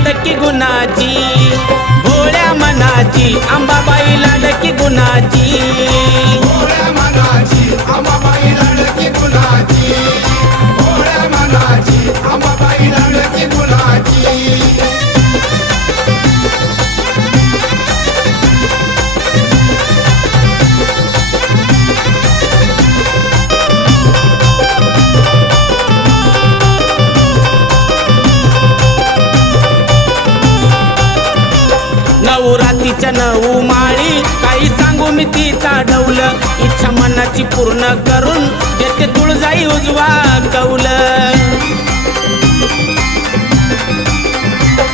लाडकी गुणाची, भोळ्या मनाची अंबाबाई लाडकी गुणाची, भोळ्या मनाची अंबाबाई लाडकी गुणाची, भोळ्या मनाची अंबाबाई लाडकी गुणाची. नवरात्रीच्या 9 माळी काही सांगू मी तिचा डौल, इच्छा मनाची पूर्ण करून देते तुळजाई उजवा कौल.